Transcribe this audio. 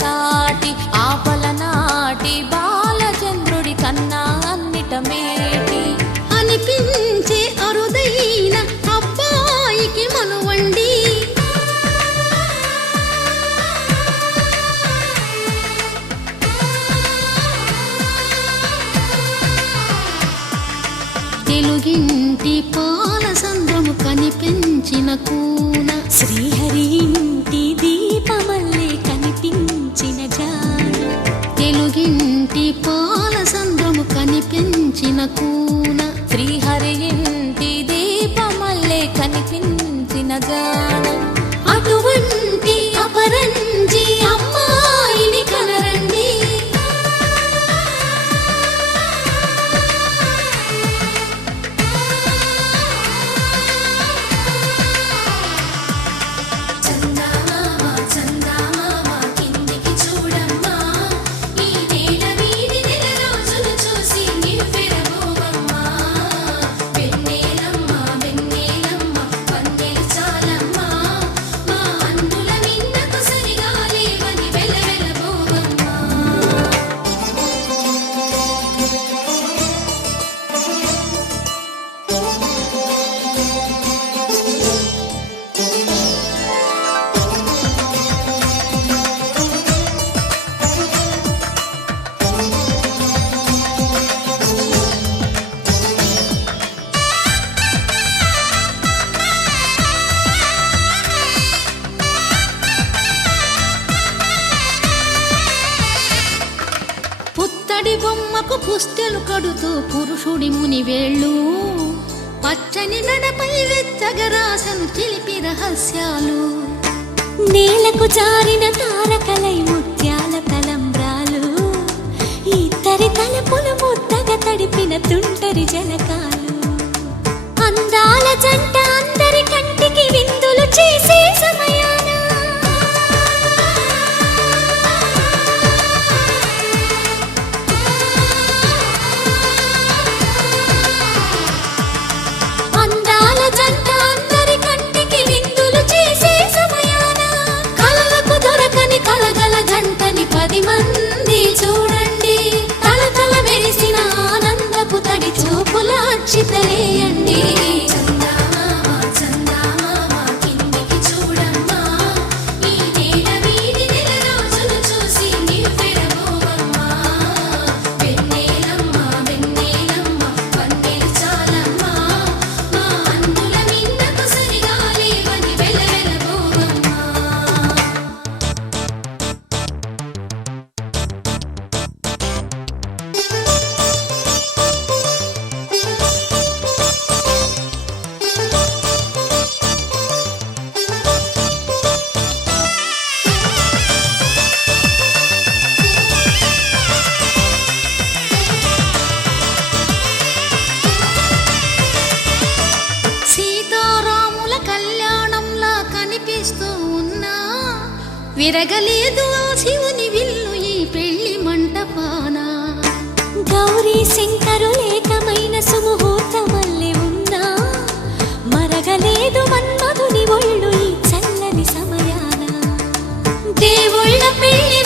సాటి ఆపల నాటి బాలచంద్రుడి కన్నా అన్నిట మేటి అనిపించే అరుదైన అబ్బాయికి మనువండి. తెలుగింటి పాలసంద్రము కనిపించిన కూన శ్రీహరి ఇంటి దీపమల్లే కనిపించిన జాన తెలుగింటి పాలసంద్రము కనిపించిన కూన శ్రీహరి ఇంటి దీపమల్లే కనిపించిన జాన అటువంటి అపరంజి అమ్మాయిని కనరండి. పుత్తడి బొమ్మకు పుస్తెలు కడుతూ పురుషుడి ముని వేళ్ళు పచ్చని నడపై వెచ్చగరాసను చిలిపి రహస్యాలు నేలకు జారిన తారకలై ముత్యాల తలంబ్రాలు ఇద్దరి తలపులు ముద్దగా తడిపిన తుంటరి జలకాలు అందాల జంట అందరి కంటికి విందులు చేసే సమయాన అందాల జంట అందరి కంటికి విందులు చేసే సమయాన కలలకు దొరకని కలగల జంటని 10 మంది చూడండి. తలతల మెరిసిన ఆనందపు తడి చూపుల అక్షితలేయండి. సీతారాముల కళ్యాణంలా కనిపిస్తూ ఉన్నా విరగలేదు ఆ శివుని విల్లు ఈ పెళ్లి మంటపాన. గౌరీ శంకరులేకమైన సుముహూర్తమల్లె ఉన్నా మరగలేదు మన్మధుని ఒళ్ళు ఈ చల్లని సమయాన దేవుళ్ళ పెళ్లి